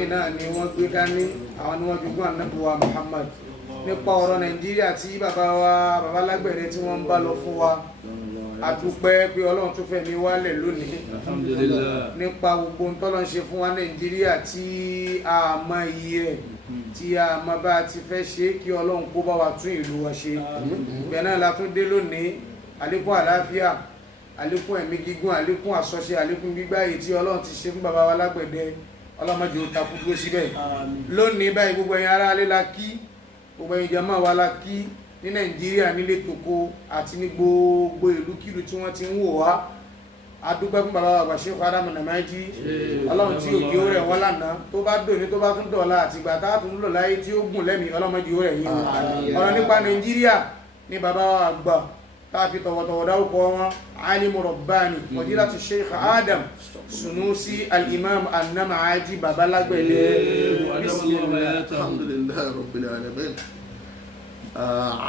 Kùránì náà ni wọ́n gbé dání, àwọn ni wọ́n jogún Ànábì wa Muhammad nípa ọ̀rọ̀ Nàìjíríà tí bàbá lágbẹ̀dẹ tí wọ́n ń bá lọ fún wa. A dúpẹ́ pé Ọlọ́run tún fẹ́ mi wálẹ̀ lónìí. Alhamdulillah. Nípa gbogbo ohun t'Ọlọ́run ṣe fún wa Nàìjíríà tí a mọ iyì rẹ̀, tí a mọ bá ti fẹ́ ṣe kí Ọlọ́run kó bá wa tún ìlú wa ṣe. Bẹ́ẹ̀ náà la tún dé lónìí, àlékún àlàáfíà, àlékún ẹ̀mí gígùn, àlékún àsọṣe, àlékún gbígbá èyí tí Ọlọ́run ti ṣe fún bàbá wa lágbẹ̀dẹ. Ọlọ́run má jẹ́ ó takú dúró síbẹ̀. Lónìí báyìí gbogbo ẹ̀yin ará ilé la kí, gbogbo ẹ̀yin jàmáà wa la kí ní Nàìjíríà, nílé tòkó àti ní gbogbo ìlúkìlú tí wọ́n ti ń wò wá. A dúpẹ́ fún bàbá wa Sheikh Adamu Namaji, Ọlọ́run tí òjì ó rẹ̀ wọ́n lánàá, tó bá dòní tó bá tún dọ̀la àti ìgbà tá a tún lò láyé tí ó gùn lẹ́mìí, Ọlọ́run má jẹ́ ó rẹ̀ yìí. Ọ̀rọ̀ nípa Nàìjíríà ní bàbá wa àgbà tá a fi tọ̀wọ̀tọ̀wọ̀ dárúkọ wọn, alimu rabbani fadilatu Sheikh Adam Sunusi al-Imam an-Namaji bàbá lágbẹ̀dẹ. Alhamdulillah rabbil alamin.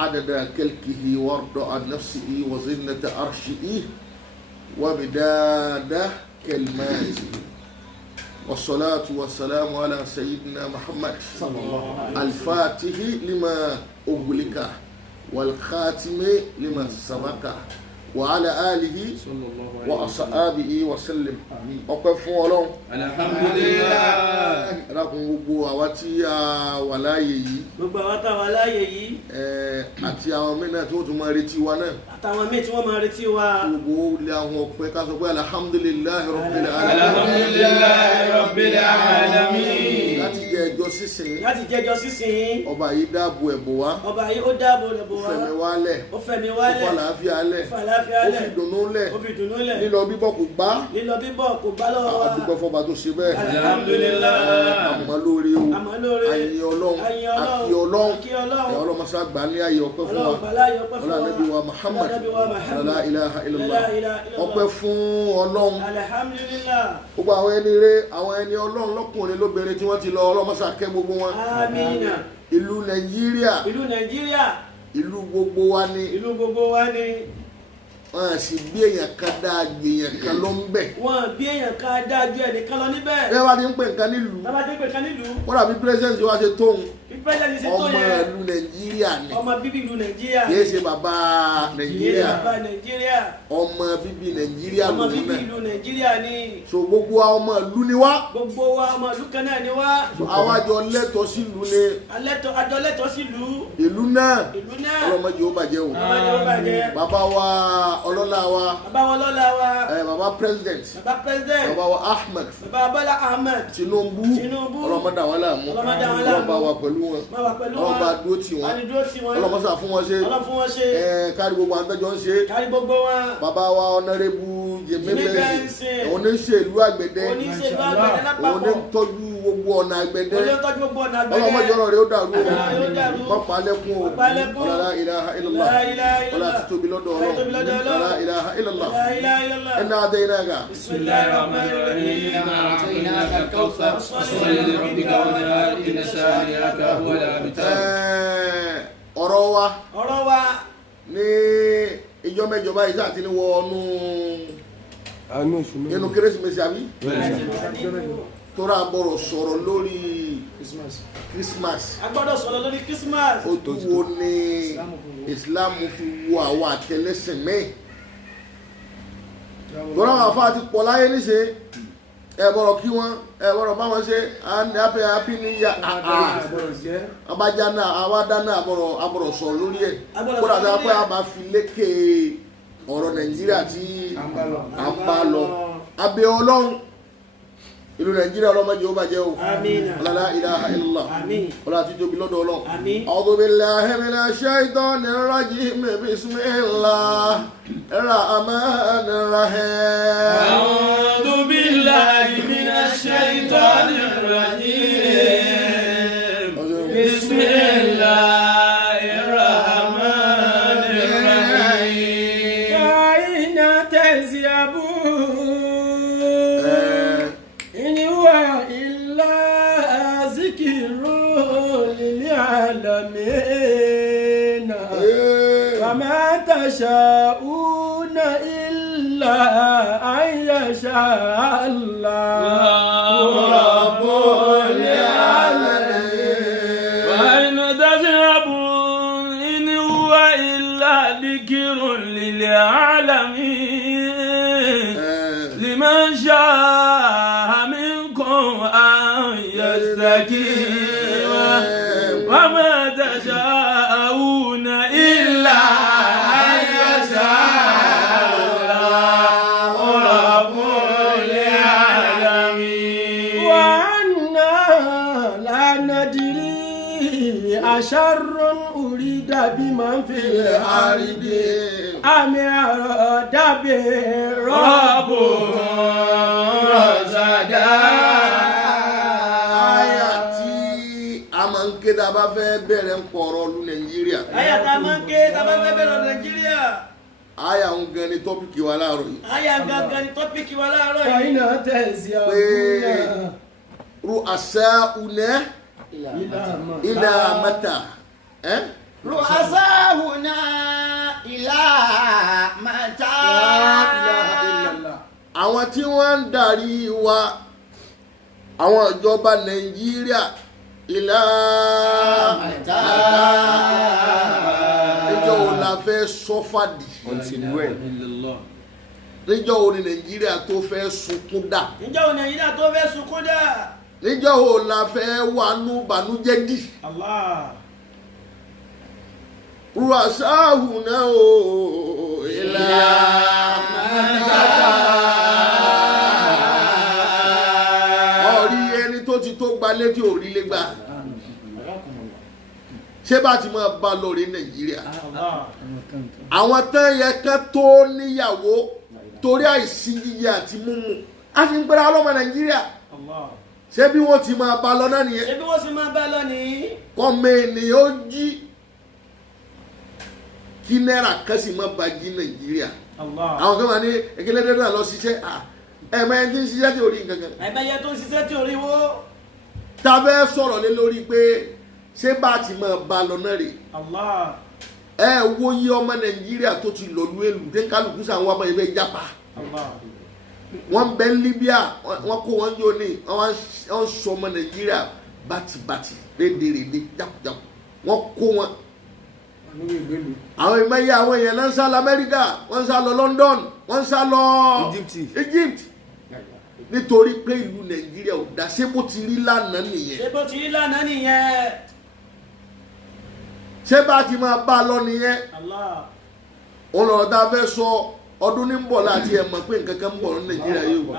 عدد كلكه وارض عن نفسه وزنة عرشه ومداد كلماته والصلاة والسلام على سيدنا محمد الفاتح لما أغلق والخاتم لما سبق وعلى آله وأصحابه وسلم. ọpẹ́ fún Ọlọ́run. Alhamdulillah. Ẹ̀rákùn gbogbo àwa tí a wà láàyè yìí. Gbogbo àwa tá a wà láàyè yìí. Àti àwọn mìíràn tí wọ́n tún máa retí wa náà. Àtàwọn míì tí wọ́n máa retí wa. Gbogbo ilé àwọn ọpẹ́ ká sọ pé alhamdulillahi rabbil alamin. Alhamdulillahi rabbil alamin. Láti jẹ ẹjọ́ sísìn. Láti jẹ ẹjọ́ sísìn. Ọba yìí dáàbò ẹ̀bùn wa. Ọba yìí ó dáàbò ẹ̀bùn wa. Ó fẹ̀mí wálẹ̀. Ó fẹ̀mí wálẹ̀. Ó fàlàáfíà lẹ̀. Ó fàlàáfíà lẹ̀. Ó fi dùnnú lẹ̀. Ó fi dùnnú lẹ̀. Lílọ bíbọ̀ kò gbá. Lílọ bíbọ̀ kò gbá lọ́wọ́ wa. A dúpẹ́ fọ́ba tó ṣe bẹ́ẹ̀. Alhamdulillah. Àmọ́ lórí o. Àmọ́ lórí. Ayé Ọlọ́run. Ayé Ọlọ́run. Àkí Ọlọ́run. Àkí Ọlọ́run. Ọlọ́run máa ṣàgbà ní ayé ọpẹ́ fún wa. Ọlọ́run gbà láyé ọpẹ́ fún wa. Ọlá Nábì wa Muhammad. Ọlá Nábì wa Muhammad. La ilaha illallah. La ilaha illallah. Ọpẹ́ fún Ọlọ́run. Alhamdulillah. Gbogbo àwọn ẹni rere, àwọn ẹni Ọlọ́run lọ́kùnrin lóbìnrin tí wọ́n ti lọ, Ọlọ́run máa ṣàkẹ́ gbogbo wọn. Amina. Ìlú Nàìjíríà. Ìlú Nàìjíríà. Ìlú gbogbo wa ni. Ìlú gbogbo wa ni. Wọ́n sì bí èèyàn kan dáa gbé èèyàn kan ló ń bẹ̀. Wọ́n bí èèyàn kan dájú ẹnìkan lọ níbẹ̀. Bẹ́ẹ̀ bá ti ń pè nǹkan nílùú. Bàbá ti ń pè kan nílùú. Wọ́n dàbí pírẹ́sẹ̀ntì wa ṣe tóun. Bí pẹ́sẹ̀ntì ṣe tó Ọmọ yẹn. ìlú Nàìjíríà ni. Ọmọ bíbí ìlú Nàìjíríà. Kìí ṣe bàbá Nàìjíríà. Bàbá Nàìjíríà. Ọmọ bíbí Nàìjíríà Ọmọ lòun bíbí náà. ìlú Nàìjíríà ni. So gbogbo wa ọmọ ìlú ni wá. Gbogbo wa ọmọ ìlú kan náà ni wá. Àwa jọ lẹ́tọ̀ọ́ sílùú ni. Àjọ lẹ́tọ̀ọ́ sílùú. Ìlú náà. Ìlú náà. Ọlọ́mọdé ó bàjẹ́ o. Ọlọ́mọdé ó bàjẹ́. Bàbá wa ọlọ́lá wa. Bàbá wọn lọ́la wa. Bàbá president. Bàbá president. Bàbá wa Ahmed. Bàbá Bọ́lá Ahmed. Tinubu. Ọlọ́mọdé wa láàmú. Ọlọ́mọdé wa láàmú. Ọlọ́mọba wa pẹ̀lú wọn. Ọlọ́mọba dúró tì wọ́n. Ọlọ́mọsà fún wọn ṣe. Ọlọ́fún wọn ṣe. Kárí gbogbo àwọn tẹ́jọ́ ń ṣe. Kárí gbogbo wọn. Bàbá wa ọ̀nàrẹ́bù Jẹ̀mẹ́bẹ̀ẹ́sì. Oníṣèlú àgbẹ̀dẹ. Oníṣèlú àgbẹ̀dẹ lápapọ̀. Onítọ́jú gbogbo ọ̀nà àgbẹ̀dẹ. Onítọ́jú gbogbo ọ̀nà àgbẹ̀dẹ. Ọlọ́mọdé ọ̀rọ̀ rẹ̀ ó dàrú o. Ọlọ́mọdé ó dàrú. Mọ́pàá lẹ́kún o. Mọ́pàá lẹ́kún. La ilaha illallah. Ọlá ti tóbi lọ́dọ̀ Ọlọ́run. La ilaha illallah. Inna adaynaka. Bismillahir rahmanir rahim. إنا أعطيناك الكوثر فصل لربك وانحر إن شانئك هو الأبتر. Ọ̀rọ̀ wa. Ọ̀rọ̀ wa. Ní ìjọ mẹ́jọ báyìí sáà ti ní wọ inú Kérésìmesì àbí? Tóra gbọ́dọ̀ sọ̀rọ̀ lórí Christmas. A gbọ́dọ̀ sọ̀rọ̀ lórí Christmas. Ó tún wo ni Islam fi wo àwọn àtẹlẹsìn mẹ́ẹ̀. Lọ́nà àwọn afá ti pọ̀ láyé níṣe, ẹ gbọ́dọ̀ kí wọ́n, ẹ gbọ́dọ̀ bá wọn ṣe happy new year. Abájá náà, àwádá náà àbọ̀rọ̀ sọ̀rọ̀ lórí ẹ̀. Kódà tó pé a máa fi lékè ọ̀rọ̀ Nàìjíríà tí à ń bá lọ. Abẹ́ Ọlọ́run, ìlú Nàìjíríà ọlọ́mọdé ó bàjẹ́ o. La ilaha illallah. Ọlá àti tóbi lọ́dọ̀ Ọlọ́run. A'udhu billahi minash shaitanir rajim. Bismillahir rahmanir rahim. A'udhu billahi minash shaitanir rajim. Bismillahir rahmanir rahim. Fa'ina tazyabu. وما تشاءون إلا أن يشاء الله رب العالمين. العالمين لمن شاء منكم أن يستقيم وما تشاءون إلا أن يشاء الله رب العالمين وأنا لا ندري أشر أريد بمن في الأرض أم أراد به ربه رشدا. Ké tá a bá fẹ́ bẹ̀rẹ̀ ń pọ̀rọ̀ lu Nàìjíríà. Àyà tá a máa ń ké tá a bá fẹ́ bẹ̀rẹ̀ Nàìjíríà. Àyà ń gan ni tọ́pìkì wa láàárọ̀ yìí. Àyà gangan ni tọ́pìkì wa láàárọ̀ yìí. Fàyínà tẹ̀sí àwọn pé ru àṣà unẹ́ ilà mẹ́ta. Ru àṣà unẹ́ ilà mẹ́ta. Àwọn tí wọ́n ń darí wa àwọn ìjọba Nàìjíríà ilá mẹ́ta. Níjọ́ wo la fẹ́ sọ́fàdì? Níjọ́ wo ni Nàìjíríà tó fẹ́ sunkún dà? Níjọ́ wo Nàìjíríà tó fẹ́ sunkún dà? Níjọ́ wo la fẹ́ wànú bànújẹ́ dì? Allah. Ruasahu náà o ilá mẹ́ta. Ọ̀rí ẹni tó ti tó gba létí òrílé gbà. Ṣé bá ti máa bá lórí Nàìjíríà? Àwọn tán yẹ ká tó níyàwó torí àìsí jíjẹ àti mímu. A ti ń pẹ́ra ọlọ́mọ Nàìjíríà. Ṣé bí wọ́n ti máa bá lọ náà nìyẹn? Ṣé bí wọ́n ti máa bá lọ nìyí? Kọ́mọ ènìyàn ó jí kí náírà kan sì máa bá jí Nàìjíríà. Àwọn kan máa ní ekelédé náà lọ ṣiṣẹ́ ẹ̀mẹ́yẹ tí ń ṣiṣẹ́ tí ò rí nǹkan kan. Ẹ̀mẹ́yẹ tó ń ṣiṣẹ́ tí ò rí wó. Ta fẹ́ sọ̀rọ̀ lé lórí pé ṣé bá ti máa bá lọ náà rè. Wo iye ọmọ Nàìjíríà tó ti lọ lú èlù tí kálukú sàn wọ́n máa yẹ fẹ́ jápa. Wọ́n bẹ ní Libya wọ́n kó wọn jò ní wọ́n sọ ọmọ Nàìjíríà bàtìbàtì rédèrèdè jákujàku wọ́n kó wọn. Àwọn ìmọ̀ye àwọn èèyàn náà ń sá lọ Amẹ́ríkà wọ́n ń sá lọ London wọ́n ń sá lọ Egypt nítorí pé ìlú Nàìjíríà ò dá. Ṣé bó ti rí lánàá nìyẹn? Ṣé bó ti rí lánàá nìyẹn? Ṣé bá ti máa bá a lọ nìyẹn? Òun lọ̀rọ̀ tá a fẹ́ sọ ọdún ní ń bọ̀ láti ẹ̀ mọ̀ pé nǹkan kan ń bọ̀ ní Nàìjíríà yìí wò.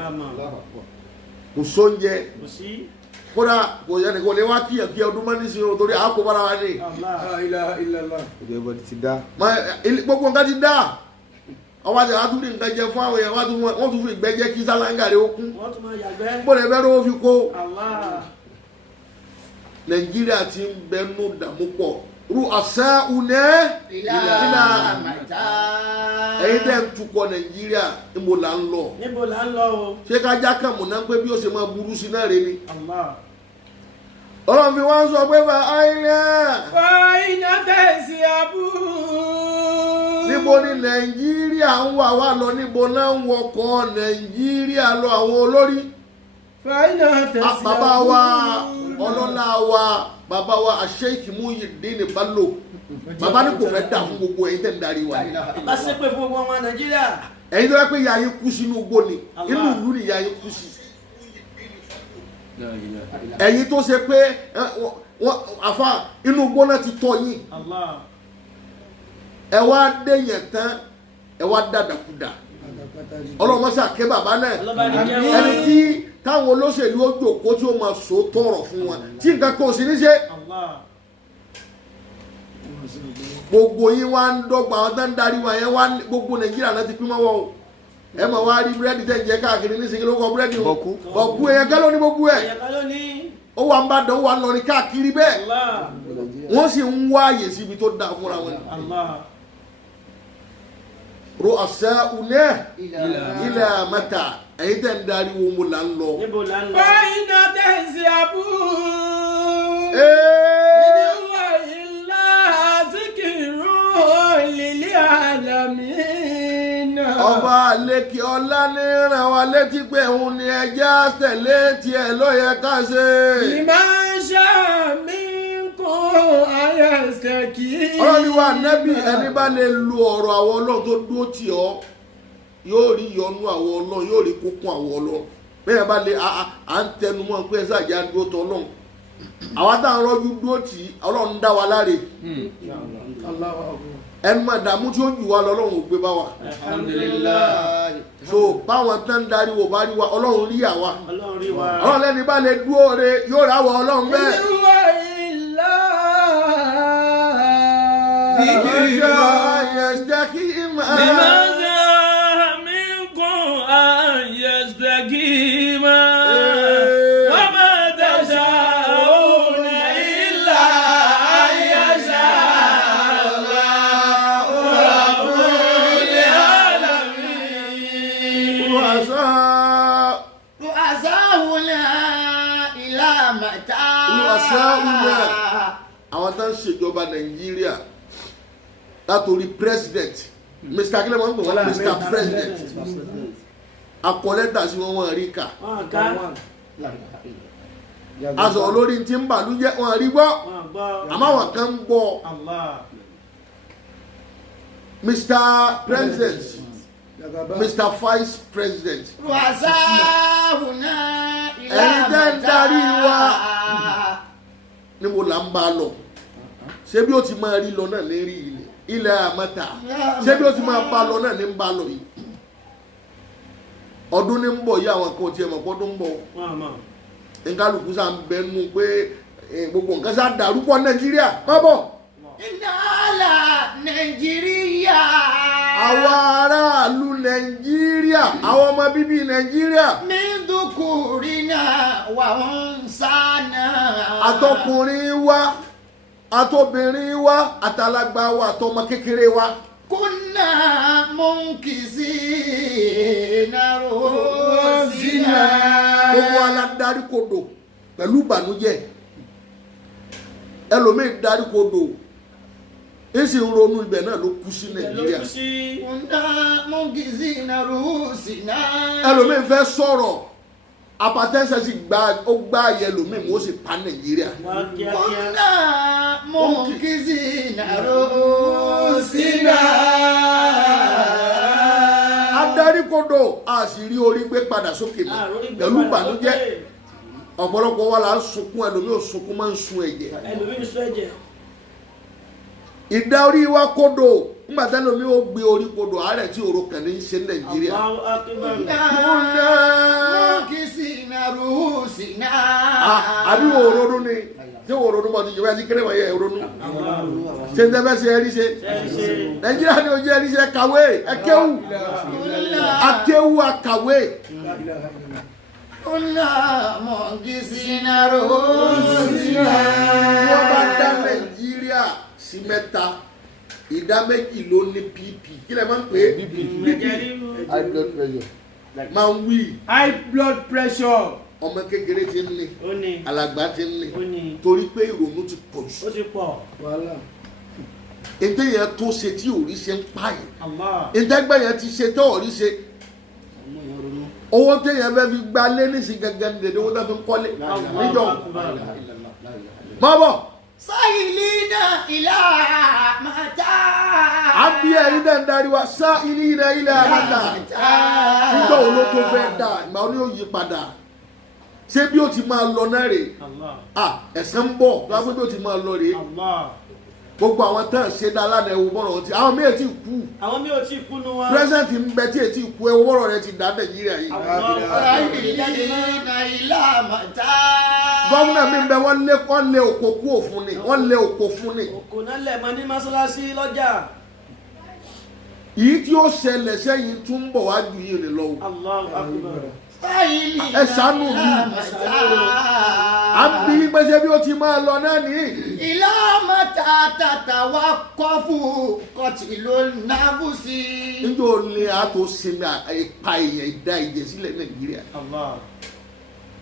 Kò sóúnjẹ kódà kò yẹ nìkan lè wá kíyàn kí ọdún mọ́ nísìnyí o torí àákò bára wa ní. Gbogbo nǹkan ti dá. Ọwọ́ àti àwọn àtúndì nǹkan jẹ fún àwọn èèyàn wọ́n tún fi ìgbẹ́ jẹ́ kí sálángàrí ó kún. Bó lè bẹ́ẹ̀ ló fi kó. Nàìjíríà ti ń bẹnu dààmú pọ̀. Ru àṣà unẹ́ ìlà mẹ́ta. Ẹ̀yin tẹ́ ń tukọ̀ Nàìjíríà níbo là ń lọ? Níbo là ń lọ o? Ṣé ká já kàmù náà pé bí ó ṣe máa burú sí náà rẹ ni? Ọlọ́run fi wá ń sọ pé fa àìlẹ́ tẹ̀sí abú. Níbo ni Nàìjíríà ń wà wá lọ? Níbo náà ń wọkọ̀ Nàìjíríà lọ àwọn olórí? Bàbá wa ọlọ́lá wa bàbá wa Sheikh Muyideen Bello bàbá ní kò fẹ́ dà fún gbogbo ẹ̀yin tẹ̀ ń darí wa. Bá ṣe pé fún gbogbo ọmọ Nàìjíríà. Ẹ̀yin tó yẹ pé ìyá yín kú sínú igbó ni inú ìlú ni ìyá yín kú sí. Ẹ̀yin tó ṣe pé àfa inú igbó náà ti tọ́ yín. Ẹ wá dé yẹn tán ẹ wá dàdàkúdà. Ọlọ́run ṣá kẹ́ bàbá náà ẹni tí táwọn olóṣèlú ó jòkó tí ó máa sọ tọrọ fún wọn tí nǹkan kò sí ní ṣe. Gbogbo yín wá ń dọ́gba àwọn tó ń darí wa yẹn wá gbogbo Nàìjíríà náà ti pín mọ́ wọn o. Ẹ máa wá rí búrẹ́dì tẹ̀ ń jẹ káàkiri nísìnyí ló kọ búrẹ́dì o. Bọ̀kú èèyàn gẹ́lọ́ ní gbogbo ẹ̀. Ó wà ń bá dán ó wà ń lọ ní káàkiri bẹ́ẹ̀. Wọ́n sì ń wá àyè síbi tó dáa fúnra wọn. Ru'asa'una ila mata ẹ̀yin tẹ́ ń darí wo mo là ń lọ. Fàyínà tẹ̀sí abú. Ìníwà ìlà zikiru lil alamin. Ọba àlekè ọlá ní ràn wá létí pé òun ni ẹja tẹ̀lé tiẹ̀ ló yẹ ká ṣe. Liman sha'a minkum an yastaqim. الحكيم ọlọ́ni wa nẹ́bí ẹni bá lè lu ọ̀rọ̀ àwọn ọlọ́run tó dúró tì ọ́ yóò rí yọnu àwọn ọlọ́run yóò rí kókún àwọn ọlọ́run bẹ́ẹ̀ bá lè à ń tẹnu mọ́ pé ẹ̀sà ìjà dúró tọ́ ọlọ́run àwa táwọn rọ́jú dúró tì ọlọ́run dá wa láre ẹnu máa dààmú tí ó jù wá lọ́lọ́run ò gbé bá wa. Alhamdulillah. so báwọn tán ń darí wò bá rí wa ọlọ́run rí àwa ọlọ́run lẹ́ni bá lè dúró re yóò rà wọ ọlọ́run bẹ́ẹ̀. لماذا منكم أن يستقيم وما تشاءون إلا أن يشاء الله رب العالمين. رؤساؤنا إلى متى رؤساؤنا àwọn tó ń ṣèjọba nàìjíríà látòrí president mr akílẹ̀mọ́ ń pè wọ́n mr president akọ̀lẹ́tà sí wọn rí kà aṣọ olórí tí ń bàlújẹ́ wọn rí gbọ́ àmọ́ àwọn kan ń gbọ́ mr president mr vice president رؤساؤنا إلى ẹni tẹ́ ń darí wa متى ni mo là ń bá lọ ṣé bí ó ti máa rí lọ náà lérí ilẹ̀ àmọ́ta ṣé bí ó ti máa bá lọ náà ní ń bá lọ yìí ọdún ní ń bọ̀ yìí àwọn kan tiẹ̀ mọ̀ pọ́dún ń bọ̀ nkálukú sá ń bẹnu pé gbogbo nǹkan sá dàrú pọ̀ nàìjíríà má bọ̀. ìnáàlà nàìjíríà. àwa aráàlú nàìjíríà àwọn ọmọ bíbí nàìjíríà. mi dúkùrí náà wà ń sáná. àtọkùnrin wa àtobìnrin wa àtàlágbà wa àtọmọ kékeré wa. kúnà mọ́nkìsí nàró-sínà. gbogbo aládarí kodò pẹ̀lú ìbànújẹ́ ẹlòmíì darí kodò èsì ń ronú ibẹ̀ náà ló kú sí nàìjíríà. kúnà mọ́nkìsí nàró-sínà. ẹlòmíì fẹ́ sọ̀rọ̀ apatẹ́sẹ̀ sì ó gbá ayẹ ẹlòmíì mo sì pa nàìjíríà. kúnà mọ́nkìsí nàró-sínà. adarí kodò a sì rí orí gbé padà sókè mọ́ pẹ̀lú ìbànújẹ́ ọ̀pọ̀lọpọ̀ wa la ń sunkún ẹlòmíì ò sunkún máa ń sun ẹ̀jẹ̀. ìdá orí wa kodò nígbà tí ẹlòmíì ó gbé orí kodò àárẹ̀ tí òru kàn ní í ṣe nàìjíríà. mọ́nkìsí nàró-sínà. àbí wo ronú ni tí wo ronú bọ̀ ti jẹ́ ti kéré wọ̀nyẹ ronú ṣe ń tẹ́fẹ́ ṣe ẹ̀rí ṣe nàìjíríà ni ojú ẹ̀rí ṣe kàwé ẹ̀kéwù akéwù akàwé. kúnà mọ́nkìsí nàró-sínà. wọ́n bá dá nàìjíríà sí mẹ́ta ìdá méjì ló ní pp kí lè máa ń pè é high blood pressure máa ń wí high blood pressure. ọmọ kékeré ti ń ní alàgbà ti ń ní torí pé ìrònú ti pọ̀ jù. ètò yẹn tó ṣe tí òrí ṣe ń pààyàn ìtẹ́gbẹ́ yẹn ti ṣe tó òrí ṣe owó téèyàn fẹ́ fi gba lé nísìnyí gẹ́gẹ́ ní dédé owó tó fi ń kọ́lé níjọ́ mọ́ bọ̀. sáyìlínà ìlà màtá. àbí ẹ̀yin dẹ̀ ń darí wa sáyìlínà ìlà màtá. nígbà wo ló tó fẹ́ dà ìgbà wo ni yóò yí padà ṣé bí ó ti máa lọ náà rè ẹ̀sẹ̀ ń bọ̀ lápé bí ó ti máa lọ rè gbogbo àwọn tán ṣe dá lánàá ewu bọ́rọ̀ ti àwọn míì ti kú nu wa. pírẹsidẹ̀ntì ń bẹ tí èyí ti kú ewu bọ́rọ̀ rẹ ti dá nàìjíríà yìí. sáyìlínà ìlà màtá. gómìnà mi ń bẹ wọ́n lé òkò kú òfun ni wọ́n lé òkò fún ni. òkò náà lẹ̀ mọ́ ní mọ́ṣáláṣí lọ́jà. yìí tí ó ṣẹlẹ̀ sẹ́yìn tún ń bọ̀ wá ju yìí rè lọ. ẹ ṣàánú mi à ń bí gbèsè bí ó ti máa lọ náà ní. ìlà màtá tàtà wá kọ́ fún kọ́tì ló náwó sí. níjó ni a tó sinmi ipa èèyàn ìdá ìjẹ sílẹ̀ nàìjíríà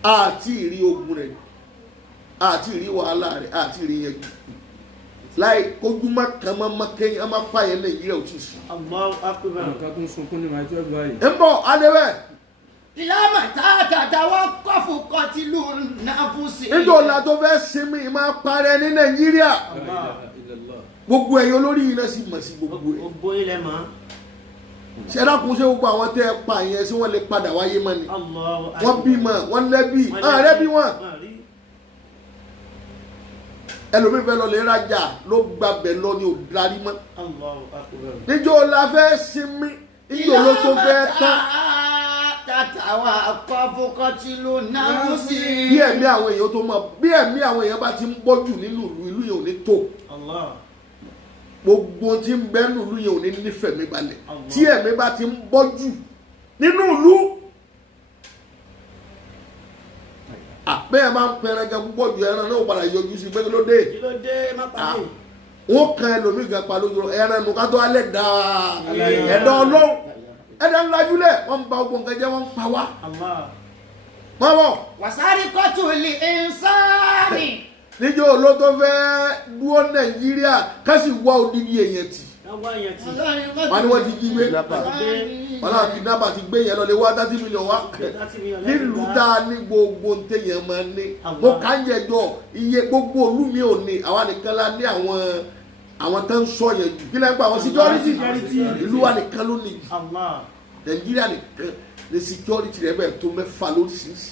àti ìrí ogun rẹ̀ àti ìrí wàhálà rẹ̀ àti ìrí yẹn jù láì kójú má kàn má má kéyìn á má pààyàn nàìjíríà ò tí ì sùn. nǹkan tó ń sunkún ní màá jẹ́ báyìí. ń bọ̀ adébẹ̀. ìlà màtá tàtà wá kọ́ fún kọ́tì ló náwó sí. níjó la tó fẹ́ sinmi máa parẹ́ ní nàìjíríà gbogbo ẹ̀yọ́ lórí iná sì mọ̀ sí gbogbo ẹ̀. gbogbo ilẹ̀ mọ́. ṣẹ́dákun ṣé gbogbo àwọn tẹ́ ẹ pa ìyẹn sí wọ́n lè padà wáyé mọ́ ni. Allahu Akbar. wọ́n bímọ wọ́n lẹ́bí ààrẹ bí wọ́n. ẹlòmíín fẹ́ lọ lè rajà ló gbàbẹ̀ lọ ní òdarí mọ́. Allahu Akbar. níjọ́ la fẹ́ sinmi níjọ́ ló tó fẹ́ tán. tàtàwà kọ́fọ́kọ́tì ló náà sí. bí ẹ̀mí àwọn èèyàn tó mọ̀ bí ẹ̀mí àwọn èèyàn bá ti ń bọ́jù nínú ìlú yẹn ò ní tó. Allah. gbogbo tí ń bẹ nínú ìlú yẹn ò ní nífẹ̀ẹ́ mi balẹ̀ tí ẹ̀mí bá ti ń bọ́jù nínú ìlú. bẹ́ẹ̀ máa ń pẹran gan púpọ̀ ju ẹran náà padà yọjú sí pé kí ló dé. kí ló dé má pàdé. wọ́n kan ẹlòmíì gan pa lójú ẹran nù ká tó alẹ́ dáa ẹ̀dá ọlọ́run ẹ̀dá ńlájúlẹ̀ wọ́n ń ba ogun nǹkan jẹ́ wọ́n ń pa wá. wọ́n bọ̀. wàsárí kọ́tù lè ń sáàmì. níjọ́ olóòtú fẹ́ dúró Nàìjíríà ká sì wá odidi èèyàn tì. wọ́n ní wọ́n ti jí gbé wọ́n náà kidnapper ti gbé yẹn lọ lè wá 30 million wá nílùú tá a ní gbogbo ntẹ̀yẹ̀ máa ní mo kà ń yẹjọ iye gbogbo olú mi ò ní àwa nìkan la ní àwọn tó ń sọ yẹn jù kí lẹ́yìn pa àwọn security ìlú wa nìkan ló ní Nàìjíríà nìkan ní security rẹ̀ bẹ́ẹ̀ tó mẹ́fà lóríṣiríṣi.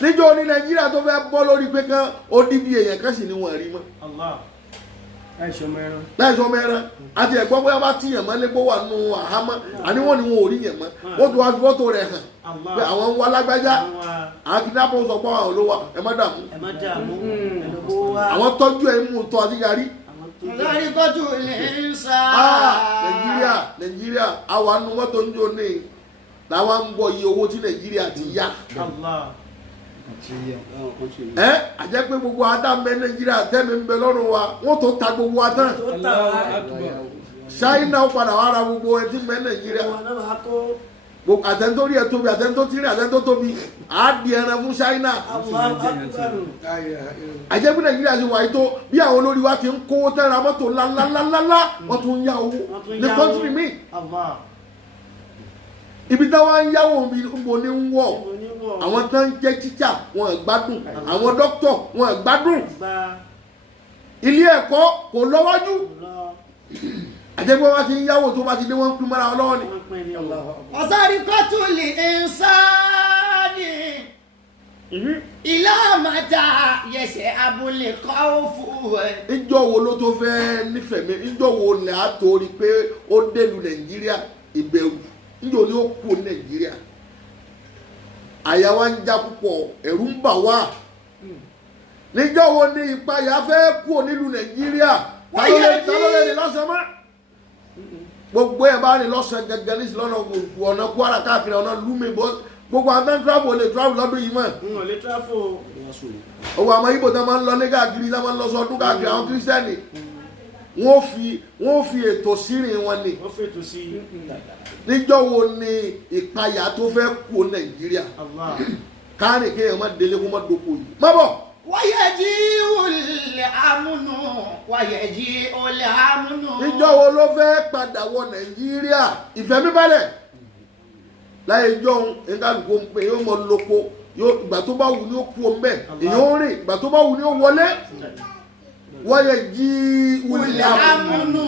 níjọ́ ní Nàìjíríà tó fẹ́ bọ́ lórí pé kán odidi èèyàn kan sì ni wọ́n rí mọ́. láìsọ ọmọ ẹran àti ẹ̀gbọ́n bóyá bá tíyàn mọ́ lé bó wà nù àhámọ́ àní wọ́n ní wọn ò rí yẹn mọ́ wọ́n tún wá fi fọ́tò rẹ̀ hàn pé àwọn ń wá lágbájá àwọn kidnapper sọ pé àwọn olówó ẹ má dààmú àwọn tọ́jú ẹ̀ ń mú tọ́ àti yarí. wàsárí kọ́tù lè ń sá. Nàìjíríà àwọn anú mọ́tò ń jò ní làwọn ń gbọ́ iye owó tí Nàìjíríà ti yá. Àjẹ́ pé gbogbo adámẹ́ Nàìjíríà tẹ́mi ń bẹ lọ́rùn wa wọ́n tó ta gbogbo wa tán. Ṣáínà ó padà wá ra gbogbo ẹ tí ń bẹ Nàìjíríà. Àtẹ́ntórí ẹ tóbi àtẹ́ntótí rí àtẹ́ntó tóbi á di ẹran fún Ṣáínà. Àjẹ́ pé Nàìjíríà ti wà yìí tó bí àwọn olórí wa ti ń kówó tẹ́ra mọ́tò ńláńláńlá wọ́n tún ń yá owó ní kọ́ńtírì míì. Ibi táwọn ń yáwó mi ń bo ní ń wọ̀ àwọn tó ń jẹ́ tíṣà wọn gbádùn àwọn dókítọ̀ wọn gbádùn ilé ẹ̀kọ́ kò lọ́wọ́jú àjẹgbẹ́ wa ti ń yáwó tó bá ti dé wọ́n ń pín mọ́ra ọlọ́wọ́ ni. wàsárí kọ́tù lè ń sáàní ilé àmàta yẹsẹ̀ abúlé kọ́ fún ẹ. ìjọ wo ló tó fẹ́ nífẹ̀ẹ́ mi ìjọ wo lè á torí pé ó dèlù Nàìjíríà ìbẹ̀rù ìjọ ni ó kú Nàìjíríà àyà wa ń já púpọ̀ ẹ̀rù ń bà wá níjọ́ wo ni ìpayà fẹ́ kú nílùú Nàìjíríà tálọ́lẹ̀ ní lọ́sàn mọ́ gbogbo ẹ̀ bá ní lọ́sàn gẹ́gẹ́ ní ìsìlọ́nà ọ̀nà Kwara káàkiri ọ̀nà Lúmi gbogbo àwọn tán travel lè travel lọ́dún yìí mọ́ owó àwọn Ìgbò tán máa ń lọ ní káàkiri tán máa ń lọ sọdún káàkiri àwọn Kírísítẹ́nì wọ́n fi ètò sírìn wọn ni níjọ́ wo ni ìpayà tó fẹ́ kú Nàìjíríà káàrin kéèyàn má délé kó má dóko yìí má bọ̀. wáyẹ̀jì olè amúnú wáyẹ̀jì olè amúnú. níjọ́ wo ló fẹ́ padà wọ Nàìjíríà ìfẹ́ mi balẹ̀ láyé jọ́hún ẹ̀ńkàlùkò ń pè yóò mọ lóko ìgbà tó bá wù ní ó kú o mbẹ́ èyí ó rìn ìgbà tó bá wù ní ó wọlé wáyẹ̀jì olè amúnú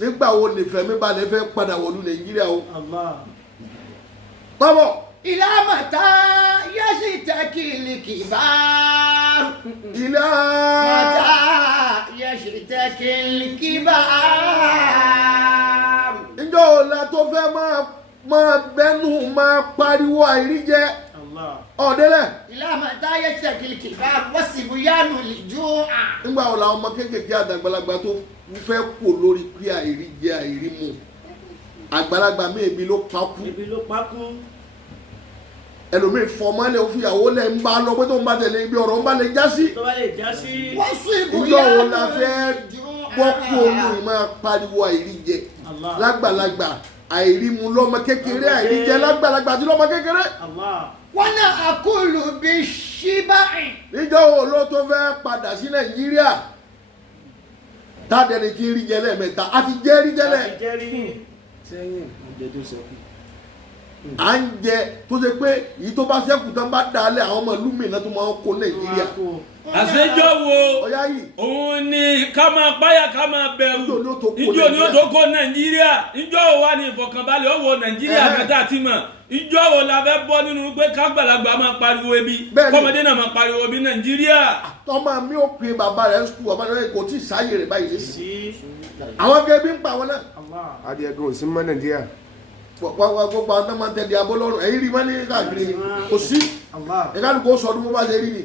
nígbà wo nìfẹ́ mi balẹ̀ fẹ́ padà wọ̀lú Nàìjíríà o. Bábọ̀. ilé àmàta yẹ́sì tẹ́kìlì kìbá. ilé àmàta yẹ́sì tẹ́kìlì kìbá. ìjọ òla tó fẹ́ máa bẹ́nu máa pariwo àìríjẹ ọ̀dẹ́lẹ̀. ilé àmàta yẹ́sì tẹ́kìlì kìbá wọ́n sì bú yánu lìjú à. nígbà wo làwọn ọmọ kéékèèké àdàgbàlagbà tó fẹ́ kú lórí pé àìríjẹ àìrímu àgbàlagbà mi ebi ló pakú ẹlòmíì fọmọlẹ òfìyàwó lẹ ń bá lọ pé tó ń bá tẹ̀lé ibi ọ̀rọ̀ ń bá lè já sí. wọ́n sì bú ìjọ wo yánu la fẹ́ gbọ́ kú olóyìn máa pariwo àìríjẹ lágbàlagbà àìrímu lọ́mọ kékeré àìríjẹ lágbàlagbà àti lọ́mọ kékeré. wọ́n náà àkúlù bí ṣíbáì. níjọ́ wo ló tó fẹ́ padà sí Nàìjíríà tádẹni tí ń rí jẹ lẹ́ẹ̀mẹ́ta àti jẹ́ rí tẹ́lẹ̀. à ń jẹ tó ṣe pé èyí tó bá ṣẹ́kù tán bá dalẹ̀ àwọn ọmọ ìlú mìíràn tó máa ń kó Nàìjíríà. àṣejọ́ wo òun ni ká máa páyà ká máa bẹ̀rù ìjọ ni ó tó kó Nàìjíríà ìjọ wo wà ní ìfọ̀kànbalẹ̀ ó wo Nàìjíríà kẹta àti mọ̀ ìjọ wo la fẹ́ bọ́ nínú pé kágbàlagbà máa pariwo ebi kọ́mọdé náà máa pariwo ebi Nàìjíríà. tọ́mọ mi ò pe bàbá rẹ̀ skul bàbá rẹ̀ kò tí ì sáyè rẹ̀ báyìí lé sí àwọn gẹ́gẹ́ ń pa àwọn náà. adìẹ gan òsín mọ́ Nàìjíríà. gbogbo àwọn tó máa ń tẹ̀lé abọ́ lọ́rùn ẹ̀yìn rí mọ́ni káàkiri kò sí ẹ̀ka ló kó sọ ọdún bó bá ṣe rí ni.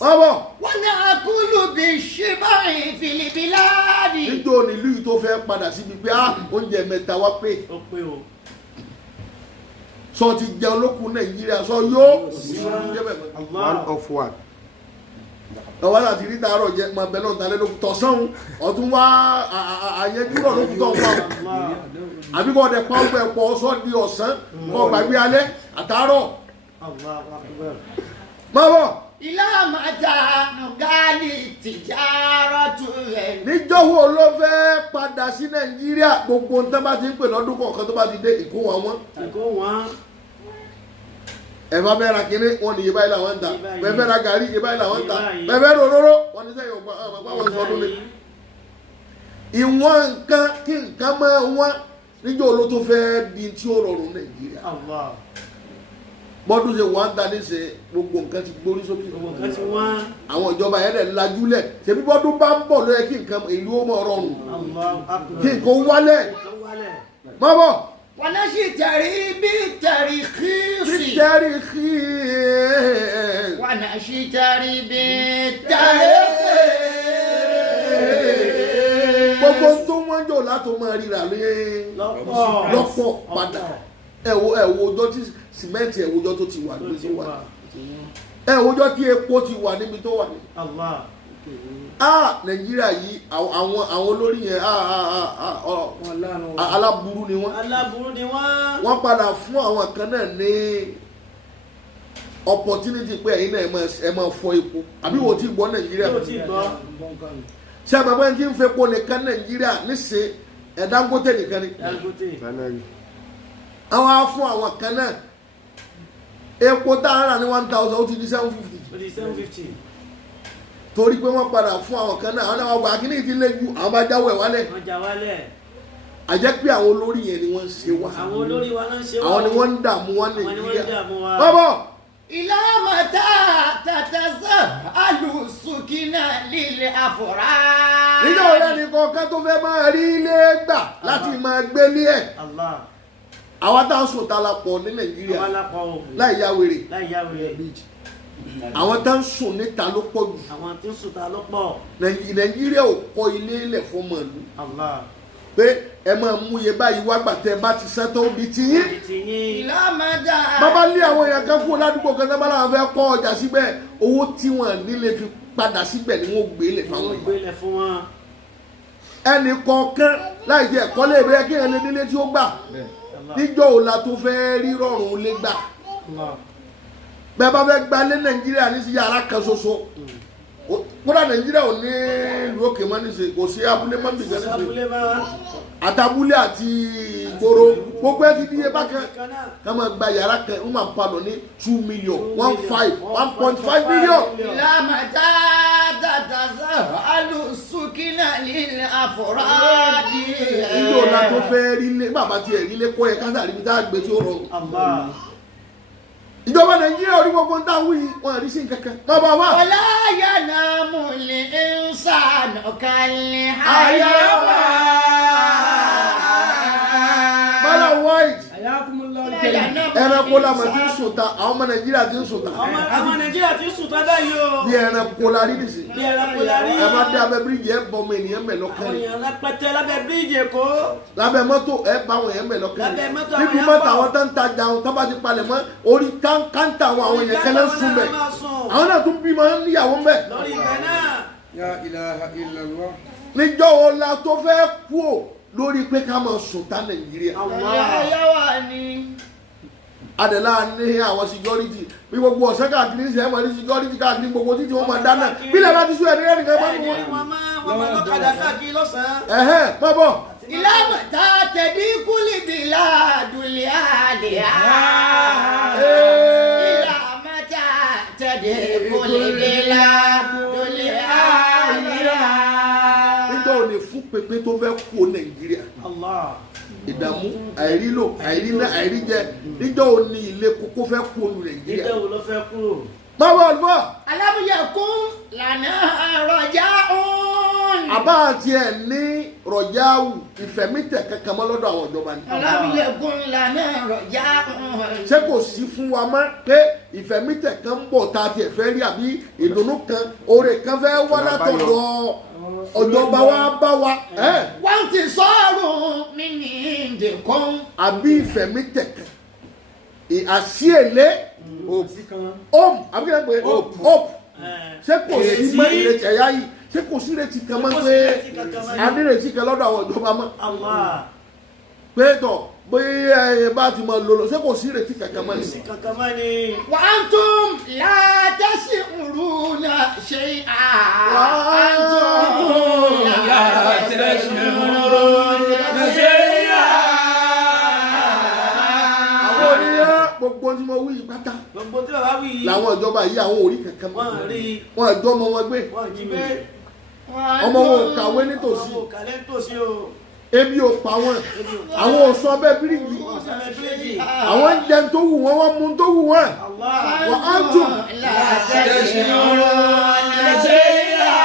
wọ́n bọ̀. wọ́n ní akúlù bí ṣíbáyìn fìlìbíláàdì. níjó nílùú yìí tó fẹ́ padà síbi pé oúnjẹ mẹ́ta wá pé sọ ti jẹ olókùn Nàìjíríà sọ yóò one of one. ọwọ́ láti rí tààrọ̀ jẹ máa bẹ lọ́nà tàlẹ́ lókun tọ̀sán ọ̀tún wá àyẹ̀dúrọ̀ lókun tó ń pa àbí kò dẹ̀ pa ọgbẹ́ pọ̀ ọ̀sọ́ di ọ̀sán kò gbàgbé alẹ́ àtàárọ̀. máa bọ̀. ilá màtá nùgálì tìjàrọ̀ tù rẹ̀. níjọ́ wo ló fẹ́ padà sí Nàìjíríà gbogbo nǹkan bá ti ń pè lọ́dún kọ̀ọ̀kan tó bá ti dé ìkó wọn. ẹ bá fẹ́ ra kínní wọn ní iye báyìí làwọn ń ta bẹ́ẹ̀ fẹ́ ra gàrí iye báyìí làwọn ń ta bẹ́ẹ̀ fẹ́ ra òróró wọn ní sẹ́yìn ọgbà wọn sọ ọdún lé. ìwọ̀n nǹkan kí nǹkan máa wọ́n níjọ́ ló tó fẹ́ di tí ó rọrùn Nàìjíríà. bọ́dún ṣe wọ́n ń ta níṣe gbogbo nǹkan ti gbórí sókè. àwọn ìjọba yẹn lẹ̀ lajúlẹ̀ ṣebí bọ́dún bá ń bọ̀ lóye kí nǹkan ìlú ó mọ̀ rọrùn kí nǹkan wálẹ̀ má bọ̀. ونشتري بالتاريخ ونشتري بالتاريخ gbogbo tó wọ́n jò látò máa ríra lọ́pọ̀ padà ẹ̀wọ̀ ọjọ́ tí sìmẹ́ǹtì ẹ̀wọ̀ ọjọ́ tó ti wà níbi tó wà ẹ̀wọ̀ ọjọ́ tí epo ti wà níbi tó wà ní. Nàìjíríà yìí àwọn olórí yẹn aláburú ni wọ́n. Wọ́n padà fún àwọn kan náà ní opportunity pé ẹ̀yin náà ẹ máa fọ epo àbí wo ti gbọ́ Nàìjíríà. ṣé àbàbá ẹni tí ń fẹ́ epo nìkan Nàìjíríà níṣe Dangote nìkan ni. àwọn á fún àwọn kan náà epo tá a rà ní 1,000 ó ti di 750. torí pé wọ́n padà fún àwọn kan náà àwọn náà wọ́n gba kíní ti lé ju àwọn bá jáwọ́ ẹ̀ wálẹ̀. àjẹ́ pé àwọn olórí yẹn ni wọ́n ń ṣe wá. àwọn olórí wa náà ń ṣe wá. àwọn ni wọ́n ń dààmú wọn Nàìjíríà. bọ́bọ̀. ilá màtá tàtàzà alùsùkínà lílẹ̀ àfọ̀rá. nígbà wo lẹ́ni kọ̀ọ̀kan tó fẹ́ máa rí ilé gbà láti máa gbélé ẹ̀. àwa tá a sùn ta la pọ̀ ní Nàìjíríà láì yá wèrè. àwọn tá ń sùn níta ló pọ̀ jù. àwọn tí ń sùn ta ló pọ̀. Nàìjíríà ò kọ́ ilé ilẹ̀ fún mọ̀lú. pé ẹ máa mú iye báyìí wá gbàtẹ́ bá ti sẹ́tọ́ bí ti yín. ìlàmàdà. bàbá lé àwọn èèyàn kan kúrò ládùúgbò kan sábà láwọn fẹ́ kọ́ ọjà síbẹ̀ owó tí wọ́n nílé fi padà síbẹ̀ ni wọ́n gbé lẹ̀ fáwọn èèyàn. ẹnì kọ̀ọ̀kan láì jẹ́ ẹ̀kọ́ lè bẹ́ẹ̀ kí ẹ lé nílé tí ó gbà níjọ́ òla tó fẹ́ rí rọrùn lé gbà. bẹ́ẹ̀ bá fẹ́ gbalé Nàìjíríà ní sí yàrá kan ṣoṣo kódà Nàìjíríà ò ní ìlú òkè mọ́ níṣe kò sí abúlé mọ́ bìkan níṣe àtàbúlé àti ìgboro gbogbo ẹ ti díye bákan ká máa gba yàrá kan ń máa padà ní 2 million 1.5 million. ìlàmàdà tàtàzà alùsùkínà lílẹ̀ àfọ̀rádì. ìlú ọ̀la tó fẹ́ rí lé bàbá tiẹ̀ rí lé kọ́ ẹ ká sàrí bí tá a gbé tí ó rọrùn. ìjọba Nàìjíríà orí gbogbo ń dá wí wọn rí sí nǹkankan. bàbá wa. ọlá yànnà múlẹ̀ ń sànù kálí àyàwó. bala white. ẹranko la ma ti ń sùn ta àwọn ọmọ Nàìjíríà ti ń sùn ta. ọmọ Nàìjíríà ti ń sùn ta báyìí o. bí ẹranko la rí nìsín. bí ẹranko la rí. ẹ bá dé abẹ́ bíríìjì ẹ bọ ọmọ ènìyàn mẹ lọkàn. àwọn èèyàn lápẹtẹ lábẹ́ bíríìjì Èkó. lábẹ́ mọ́tò ẹ bá àwọn èèyàn mẹ lọkàn. lábẹ́ mọ́tò àwọn níbi èèyàn mọ́tò àwọn tó ń tajà àwọn tó bá ti palẹ̀ mọ́ orí káńtà àwọn èèyàn kẹlẹ́ ń sùn bẹ̀. àwọn náà tún bímọ níyàwó mbẹ. lórí ibẹ̀ náà. Ya ilaha illallah. níjọ́ wo la tó fẹ́ kú ò lórí pé ká máa sùn ta Nàìjíríà. àyàwó ni. adẹ̀lá ní àwọn security bí gbogbo ọ̀sẹ̀ káàkiri ní sẹ́yìn mọ̀ ní security káàkiri gbogbo títí wọ́n máa dáná bí lẹ́bàá ti sún ẹ̀rí ẹ̀rí kan bá mú wọn. wọ́n máa lọ́kadà káàkiri lọ́sàn-án. má bọ̀. إلى متى تضيق البلاد لأهلها إلى متى تضيق البلاد لأهلها. níjọ́ ò ní fún pépé tó fẹ́ kó Nàìjíríà ìdààmú àìrílò àìríná àìríjẹ níjọ́ ò ní ilé kókó fẹ́ kó Nàìjíríà. níjọ́ wo ló fẹ́ kúrò. báwo àlùfáà. ألم يكن لنا رجاء. àbá àti ẹ̀ ní rọ̀jáwù ìfẹ̀mítẹ̀ kankan mọ́ lọ́dọ̀ àwọn ìjọba ni. ألم يكن لنا رجاء. ṣé kò sí fún wa mọ́ pé ìfẹ̀mítẹ̀ kan ń bọ̀ tá a tiẹ̀ fẹ́ rí àbí ìdùnnú kan oore kan fẹ́ wá látọ̀dọ̀ ọ̀jọ̀ba wa bá wa. وانتصار من عندكم. àbí ìfẹ̀mítẹ̀ kan àṣìẹ̀lẹ̀ àbí kí ló ń pè hope ṣé kò sí mọ́ ìrètí ẹ̀yà yìí ṣé kò sí ìrètí kan mọ́ pé adírètí kan lọ́dọ̀ àwọn ìjọba mọ́ pé tọ̀ bóyá ẹ bá ti mọ lolo ṣé kò sí ìrètí kankan mọ́ ni. وأنتم لا تشعرون شيئا. وأنتم لا تشعرون شيئا. àwọn oníyẹ gbogbo tí mo wí yìí pátá gbogbo tí bàbá wí yìí. làwọn ìjọba yìí àwọn orí kankan mọ́ wọ́n rí i. wọn àjọ ọmọ wọn gbé wọ́n jí gbé. ọmọ wọn ò kàwé nítòsí ọmọ kàlẹ́ nítòsí o. ebi ò pa wọn àwọn ò sọ bẹ́ẹ̀ bíríkì wọ́n sẹ́lẹ̀ bíréjì. àwọn ń jẹun tó wù wọn wọ́n mú tó wù wọn. wọ́n á tún لا تشعرون شيئا.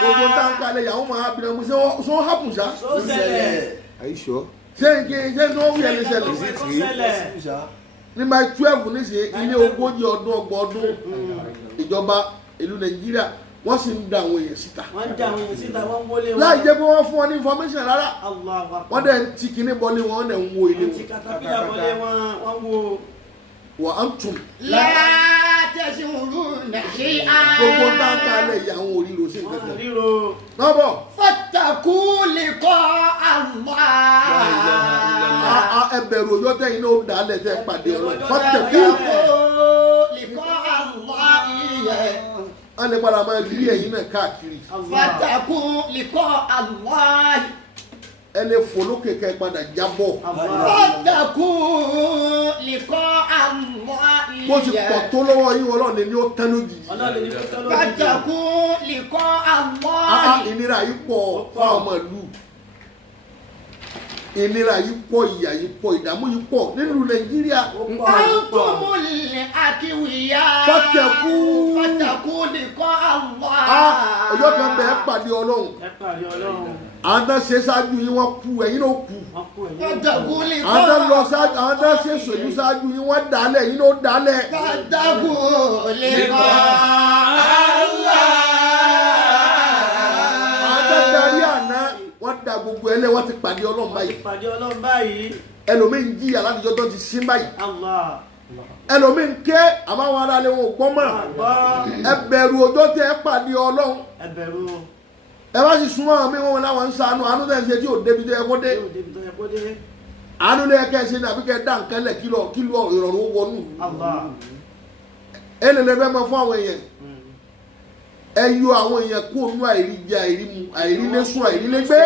gbogbo tá n kalẹ̀ yàwó máa bìnrin mu ṣé wọ́n hàpùn ṣá. tó ṣẹlẹ̀. ṣé tí wọ́n wúyẹ ní ṣẹlẹ̀ tó ṣẹlẹ̀. ní máa 12 níṣẹ́ ilé 40 ọdún ọgbọ̀n ọdún ìjọba ìlú Nàìjíríà wọ́n sì ń da àwọn èèyàn síta. wọ́n ń da àwọn èèyàn síta wọ́n ń wọlé wọn. láì jẹ́ pé wọ́n fún wọn ní information rárá Allahu Akbar. wọ́n dẹ̀ ń ti kíní bọ́lé wọn dẹ̀ ń wo ilé wọ́n ti katapila wọlé wọn wọ́n wo. wọ́n á tún لا تشعرون شيئا. gbogbo tá n kalẹ̀ yìí àwọn orí ló ṣe nǹkan wọ́n kan. ríro. lọ́bọ̀ فاتقوا لقاء الله. ẹ bẹ̀rù ọjọ́ tẹ̀yìn náà ó dà á lẹ̀ tẹ́ pàdé ọ̀rọ̀ fọ́tẹ̀kù. فاتقوا لقاء الله. wọ́n lè padà máa bí ẹ̀yìn náà káàkiri. فاتقوا لقاء الله. ẹ lè fò lókè kẹ́ padà jábọ̀. فاتقوا لقاء الله. bó ti pọ̀ tó lọ́wọ́ yín Ọlọ́run ni ó tán lójijì. ọlọ́run ní kókó lójijì. فاتقوا لقاء الله. ìnira yìí pọ̀ fáwọn ọmọ ìlú ìnira yìí pọ̀ ìyà yìí pọ̀ ìdààmú yìí pọ̀ nílùú Nàìjíríà. أنتم الأكوياء. فاتقوا لقاء الله. ọjọ́ kan bẹ́ẹ̀ pàdé Ọlọ́run ẹ pàdé ọlọ́run. àwọn tán ṣe ṣáájú yín wọ́n kú ẹ̀yin náà kú. wọ́n kú ẹ̀yìn. فاتقوا àwọn tán lọ لقاء. ṣáájú àwọn tán ṣe ṣòjú ṣáájú yín wọ́n dálẹ̀ ẹ̀yin náà dálẹ̀. فاتقوا لقاء الله. àwọn tán darí àná wọ́n da gbogbo ẹlẹ́ wọ́n ti pàdé Ọlọ́run báyìí. pàdé ọlọ́run báyìí. ẹlòmíín jìyà látijọ́ tó ti sin báyìí. Allah. ẹlòmíín ké àmọ́ àwọn ará ilé wọn ò gbọ́ mọ́. ẹ bẹ̀rù ọjọ́ tẹ́ ẹ pàdé Ọlọ́run. ẹ bẹ̀rù. ẹ bá sì súnmọ́ àwọn míì wọn láwọn ń ṣàánú àánú tẹ̀ ń ṣe tí ò débi tó yẹ kó dé. yóò débi tó yẹ kó dé. àánú lè kẹ́ ẹ ṣe ní àbí kẹ́ ẹ dá nǹkan lẹ̀ kílọ̀ ìrọ̀rùn wọnú. Allah. ẹ lè lè fẹ́ mọ fún àwọn èèyàn. ẹ yọ àwọn èèyàn kó nú àìrí jẹ àìrí mu àìrí lẹ́sùn àìrí lẹ́gbẹ́.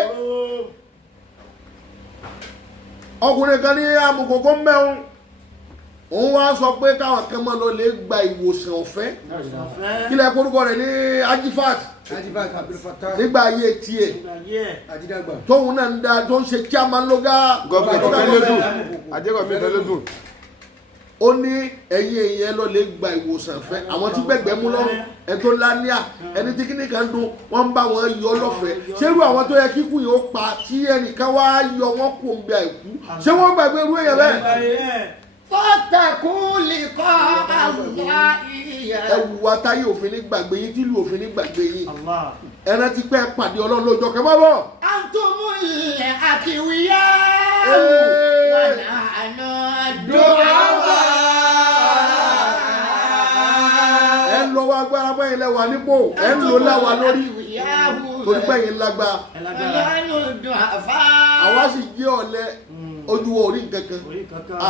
ọkùnrin kan ní amukoko mẹ́un òun wá sọ pé káwọn kan máa lọ lè gba ìwòsàn ọ̀fẹ́ kí lẹ kórúkọ rẹ̀ ní Ajifat nígbà ayé tiẹ̀ tóun náà ń da tó ń ṣe chairman lóga Ajẹ́gọ̀mí ó ní ẹ̀yin èèyàn lọ lè gba ìwòsàn ọ̀fẹ́ àwọn tí gbẹ̀gbẹ́ mú lọ́rùn ẹ̀ tó lánìá ẹni tí kíní kan dùn wọ́n ń bá wọn yọ lọ́fẹ̀ẹ́ ṣérú àwọn tó yẹ kíkú yìí ó pa tí ẹnìkan wá yọ wọn kò ń bẹ àìkú ṣé wọ́n gbàgbé irú èèyàn bẹ́ẹ̀. فاتقوا لقاء الله. ẹ wù wá táyé òfin ní gbàgbé yín tílù òfin ní gbàgbé yín ẹran ti pẹ́ pàdé Ọlọ́run lọ́jọ́ kẹ́ mọ́ bọ̀. أنتم الأكوياء. ونحن الضعفاء. ẹ ń lọ wá agbára bẹ́yìn lẹ́wà nípò ẹ ń lò láwa lórí torí bẹ́yìn lágbá ونحن الضعفاء. àwa sì jẹ́ ọ̀lẹ ojú wo orí nǹkan kan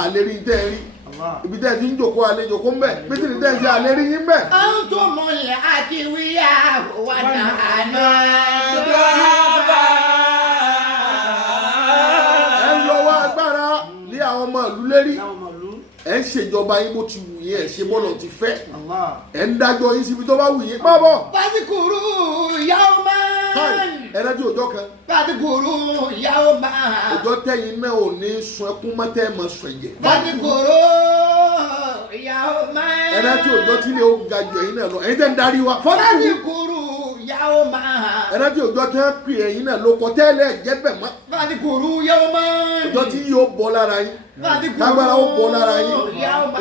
àlè rí tẹ́ ẹ rí ibi tẹ́ ẹ ti ń jòkó àlejò kó ń bẹ̀ pété ní tẹ́ ẹ ṣe àlè rí yín bẹ̀. أنتم الأكوياء ونحن الضعفاء. lérí ẹ̀ ń ṣèjọba yín bó ti wù yín ẹ̀ ṣe bọ́lọ̀ ti fẹ́ ẹ̀ ń dájọ́ yín síbi tó bá wù yín má bọ̀. Fadhkuru yawman. ẹ rántí ọjọ́ kan. Fadhkuru yawman. ọjọ́ tẹ̀yìn náà ò ní sun ẹkún mọ́tẹ́ mọ́ sùn ẹ̀jẹ̀. Fadhkuru yawman. ẹ rántí ọjọ́ tí ilé ó ga jù ẹ̀yin náà lọ ẹ̀yin tẹ́ ń darí wa. Fadhkuru yawman. ẹ rántí ọjọ́ tẹ́ ń pè ẹ̀yin náà ló kọ tẹ́lẹ̀ jẹ́ bẹ̀ mọ́. Fadhkuru yawman. ọjọ́ tí yóò bọ́ lára yín. lágbára ó bọ́ lára yín.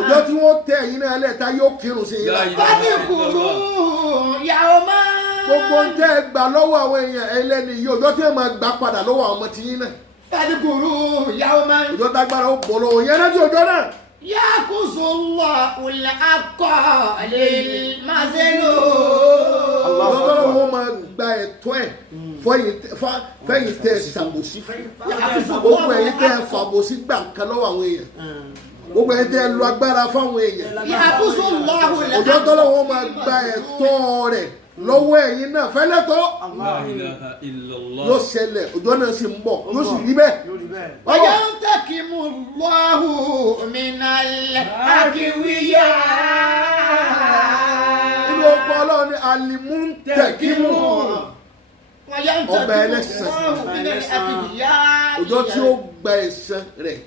ọjọ́ tí wọ́n tẹ ẹ̀yin náà lẹ́ta yóò kírun sí yín. Fadhkuru yawman. gbogbo ń tẹ́ ẹ gbà lọ́wọ́ àwọn èèyàn ẹlẹ́ni yìí ọjọ́ tí ẹ máa gbà padà lọ́wọ́ àwọn ọmọ tiyín náà. Fadhkuru yawman. ọjọ́ tágbára ó bọ́ lọ́wọ́ yẹn rántí ọjọ́ náà. Yakusullahu al-haqqa lil-mazlum. ọlọ́run wọn máa gba ẹ̀tọ́ ẹ̀ fẹ́yìn tẹ́ ẹ ṣàbòsí gbogbo ẹ̀yin tẹ́ ẹ fàbòsí gbà nǹkan lọ́wọ́ àwọn èèyàn gbogbo ẹ̀yin tẹ́ ẹ lo agbára fáwọn èèyàn Yakusullahu al-haqqa. ọjọ́ tọ́lọ́ wọn máa gba ẹ̀tọ́ rẹ̀ lọ́wọ́ ẹ̀yin náà fẹ́lẹ́tọ́ yóò ṣẹlẹ̀ ọjọ́ náà sì ń bọ̀ yóò sì rí bẹ́ẹ̀. Wa yantakimu Allahu minal aghwiya. nínú ọkọ̀ ọlọ́run ní alimuntakimu ọba ẹlẹ́sàn ọjọ́ tí ó gba ẹ̀san rẹ̀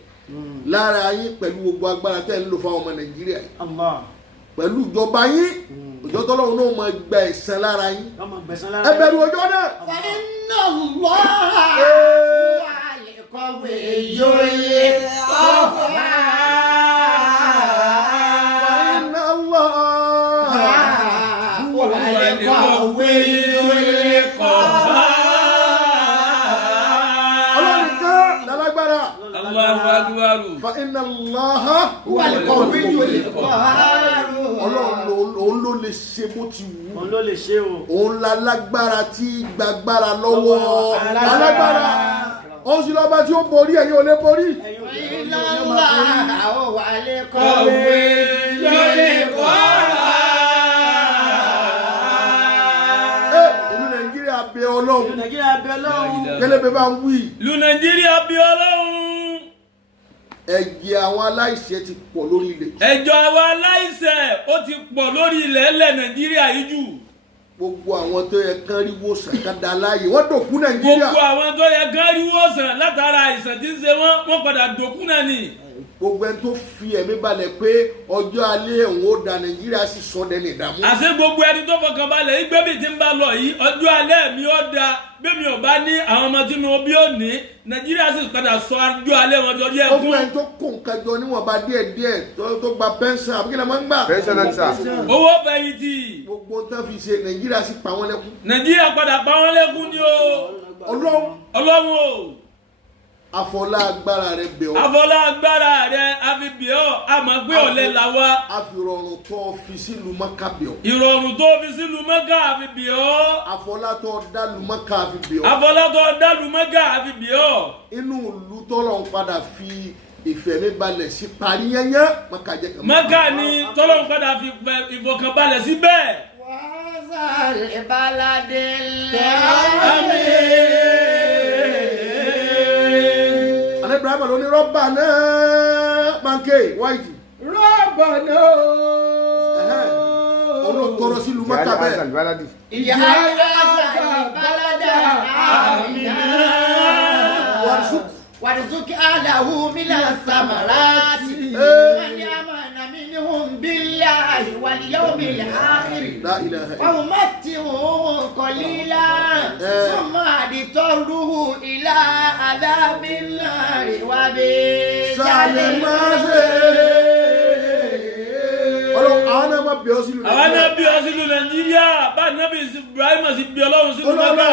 lára yín pẹ̀lú gbogbo agbára tẹ́ ń lò fáwọn ọmọ Nàìjíríà pẹ̀lú ìjọba yín ọjọ́ tọ́lọ́run náà máa gba ẹ̀san lára yín ẹ bẹ̀rù ọjọ́ náà. Fa inna Allaha huwal qawiyyul qahhar. inna Allaha huwal qawiyyul qahhar. ọlọ́run kan lálágbára. Allahu akbar. fa inna Allaha huwal qawiyyul qahhar. ọlọ́run òun ló lè ṣe bó ti wù ú. òun ló lè ṣe o. òun la lágbára tí gbàgbára lọ́wọ́ alágbára òun sì lọ́ba tí ó borí ẹ̀yin ò lè borí. Inna Allaha huwal qawiyyul qahhar. ìlú Nàìjíríà bẹ ọlọ́run Nàìjíríà bẹ lọ́hùn. gẹ́lẹ́bẹ̀ bá ń wí. ìlú Nàìjíríà bí Ọlọ́run. ẹ̀jẹ̀ àwọn aláìṣẹ̀ ti pọ̀ lórí ilẹ̀. ẹjọ́ àwa aláìṣẹ̀ ó ti pọ̀ lórí ilẹ̀ ẹlẹ̀ Nàìjíríà yìí jù. gbogbo àwọn tó yẹ kán rí wòsàn ká da láàyè wọ́n dòkú Nàìjíríà. gbogbo àwọn tó yẹ kán rí wòsàn látara àìsàn tí ń ṣe wọ́n padà dòkú náà ni. gbogbo ẹni tó fi ẹ̀mí balẹ̀ pé ọjọ́ alẹ́ òun ó da Nàìjíríà sì sọ dẹni ìdààmú. àṣé gbogbo ẹni tó fọkàn balẹ̀ yìí gbẹ́bí tí ń bá lọ yìí ọjọ́ alẹ́ mi ó da bẹ́ẹ̀ mi ò bá ní àwọn ọmọ tí mo bí ó ní Nàìjíríà sì padà sọ ọjọ́ alẹ́ wọn jọ díẹ̀ gbogbo ẹni tó kó nǹkan jọ níwọ̀nba díẹ̀díẹ̀ tó gba pẹ́ńsán àbíkí lè máa ń gbà. owó fẹ̀yìntì. gbogbo nǹkan fi ṣe Nàìjíríà sì pa wọ́n lẹ́kún. Nàìjíríà padà pa wọ́n lẹ́kún ni o. Ọlọ́run o. afọlá agbára rẹ bẹ̀ ọ́. afọlá agbára rẹ àfi bẹ̀ ọ́ àmọ́ pé ọ̀lẹ là wá. àfìrọ̀rùn tó fi sílùú Mọ́kà bẹ̀ ọ́. ìrọ̀rùn tó fi sílùú Mọ́kà àfi bẹ̀ ọ́. afọlá tó dálùú Mọ́kà àfi bẹ̀ ọ́. afọlá tó dálùú Mọ́kà àfi bẹ̀ ọ́. inú ìlú tọ́lọ̀ ń padà fi ìfẹ̀míbalẹ̀ sí parí yẹnyẹn Mọ́kà jẹ́ kan. Mọ́kà ni tọ́lọ́ ń padà fi ìfọkànbalẹ̀ síbẹ̀. Wazal baladil Ibrahim ló ní rọ́bà náà manke wáìtì. rọ́bà náà. olóòtọ́rọ sílùú Mọ́kà bẹ́ẹ̀. ìyá balada amina. warzuq ahlahu minas samarati. man amana minhum billahi wal yawmil akhir. La ilaha wa umatti'uhum qalilan. thumma adtarruhu ila adhabil nari wa bi'sal masir. àwọn náà máa bí ọ sílùú àwọn náà bí ọ sílùú Nàìjíríà bá nábì Ibrahim sì bí Ọlọ́run sílùú Mọ́kà.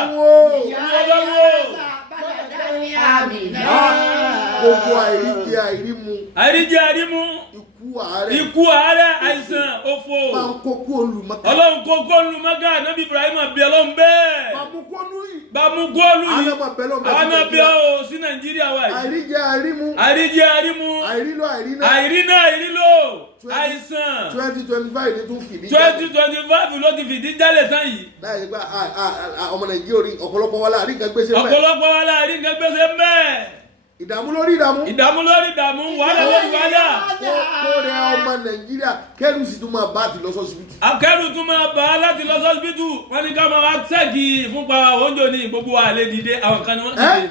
gbogbo àìríjẹ àìrímu. àìríjẹ àìrímu. ikú àárẹ̀ àìsàn òfò. máa ń kókó olùmọ́kà. Ọlọ́run kókó olùmọ́kà nábì Ibrahim bí Ọlọ́run bẹ́ẹ̀. bàmúkọ́lù yìí àwọn náà bí ọ sí Nàìjíríà wa yìí. àìríjẹ àìrímu. àìríjẹ àìrímu. àìrílò àìríná. àìríná àìrílò. àìsàn. 2025 ni tún fìdí. 2025 ló ti fìdí jálẹ̀ tán yìí. láyé gba ọmọ Nàìjíríà rí ọ̀pọ̀lọpọ̀ wa láàrin kan gbèsè mẹ́. ọ̀pọ̀lọpọ̀ wa láàrin kan gbèsè mẹ́. ìdààmú lórí ìdààmú. ìdààmú lórí ìdààmú wàhálà lórí wàhálà. kó rẹ ọmọ Nàìjíríà kẹ́rù sì tún máa bá ti lọ sọ́sibítù. akẹ́rù tún máa bá a láti lọ sọ́sibítù wọ́n ní ká máa wá ṣẹ́ẹ̀kì ìfúnpá oúnjẹ ní gbogbo àlè dìde àwọn kan ni wọ́n dìde.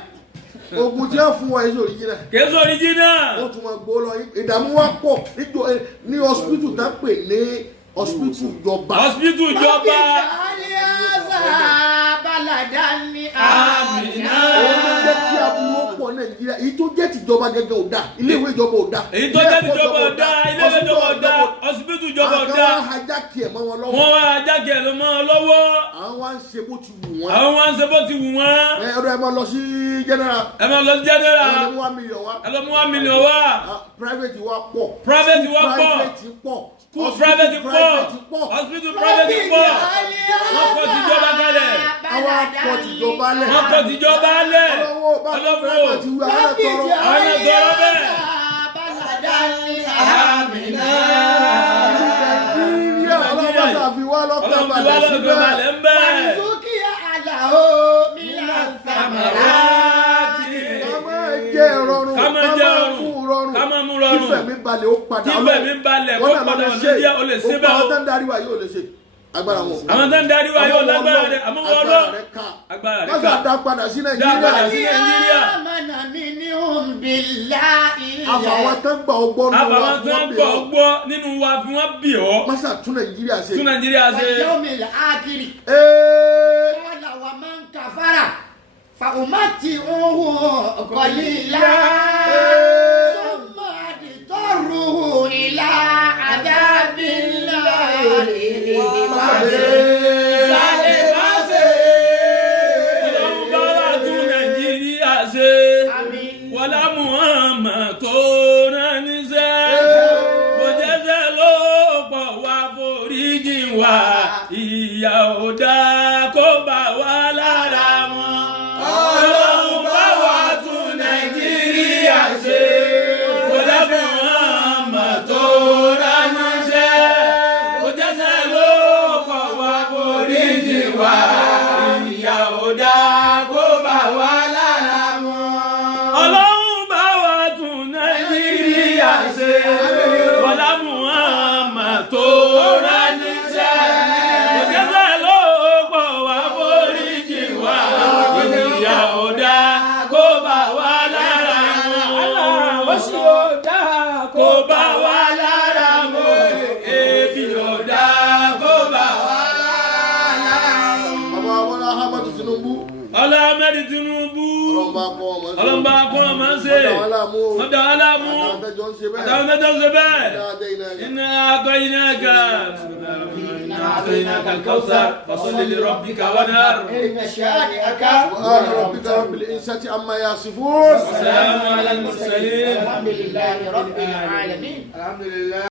oògùn tí wọ́n fún wa èso òrìjìnà. kèésì òrìjìnà. wọ́n tún máa gbó lọ ìdààmú wa pọ̀ ní hospital tá pè ní hospital ìjọba. hospital ìjọba. baladani amina. òun ló jẹ́ kí aburú pọ̀ Nàìjíríà èyí tó jẹ́ tìjọba gẹ́gẹ́ ò dáa ilé ìwé ìjọba ò dáa. èyí tó jẹ́ tìjọba ò dáa ilé ìwé ìjọba ò dáa hospital ìjọba ò dáa. àwọn ajá kìí mọ́ wọn lọ́wọ́. wọ́n wá ajá kìí ẹ̀ ló mọ́ wọn lọ́wọ́. àwọn wá ń ṣe bó ti wù wọ́n. àwọn wá ń ṣe bó ti wù wọ́n. ẹ máa lọ sí general. ẹ máa lọ sí general. ẹ lọ mú 1 million wá. ẹ lọ mú 1 million wá. private wa pọ̀. private wa pọ̀. school private pọ̀. hospital private pọ̀. wọ́n kọ́ tìjọba kalẹ̀. àwọn akọ̀ tìjọba lẹ̀. wọ́n kọ́ tìjọba lẹ̀. ọlọ́wọ́ àwọn tọrọ bẹ́ẹ̀. baladani amina. Nàìjíríà ọlọ́wọ́ sàfi wá lọ́kàn balẹ̀ síbẹ̀. Wàlúùkìyà àlàó mílà sàmàrà. ká máa jẹ́ rọrùn ká máa jẹ́ rọrùn ká máa mú rọrùn kífẹ̀ mi balẹ̀ ó padà kífẹ̀ mi balẹ̀ kó padà ọ̀nà díẹ̀ ó lè ṣe bẹ́ẹ̀ o. àwọn tó ń darí wa yóò lè ṣe agbára wọn. àwọn tó ń darí wa yóò lágbára rẹ̀ àmọ́ wọ́n lọ agbára rẹ̀ ká. wọ́n dá padà sí Nàìjíríà. dá padà sí Nàìjíríà. Àmàna mi ní òǹbìlà ìyá. àfàwọn tó ń gbà ọgbọ́n nínú wa àbàwọn fún tó wọn ń bí gbọ́ ọ. gbọ́ nínú wa fi wọ́n bì ọ́. masa tún Nàìjíríà ṣe. tún Nàìjíríà ṣe. wàyọ̀ mi là á kiri. kọ́lá wa máa ń kàfàrà fa umati òhun kọ́lílà. sọ́mọ́ àdìtọ́rù ìlà àdábìlà ìwádìí. wọlá Muhammad tó rán níṣẹ́ kò jẹ́sẹ̀ ló pọ̀ wá foríjì wá ìyà ò dá kó bá wá lára wọn. Ọlọ́run bá wa tún Nàìjíríà ṣe wọlá Muhammad tó rán níṣẹ́ kò jẹ́sẹ̀ ló pọ̀ wá foríjì wá ìyà ò dá kó bá wá lára wọn. Ọlọ́run bá wa tún Nàìjíríà ṣe wọlá Muhammad tó rán níṣẹ́ kò jẹ́sẹ̀ ló pọ̀ wá foríjì wá ìyà ò dá kó bá wá lára wọn. ó sì ò dá kó bá wá lára wọn. ebi ò dá kó bá wá lára wọn. bàbá Bọ́lá Ahmed Tinubu. Ọlá Ahmed Tinubu. ọlọ́mọba kọ́ ọmọ ṣe. ọ̀dọ̀ aláàmú. àtàwọn tẹ́jọ́ ń ṣe bẹ́ẹ̀. iná akọ iná ga. iná akọ iná ga Kawthar fasalli li rabbika wanhar. inna shani'aka سبحان ربك رب العزة عما يصفون. والسلام على المرسلين. alhamdulillahi rabbil alamin. alhamdulillah.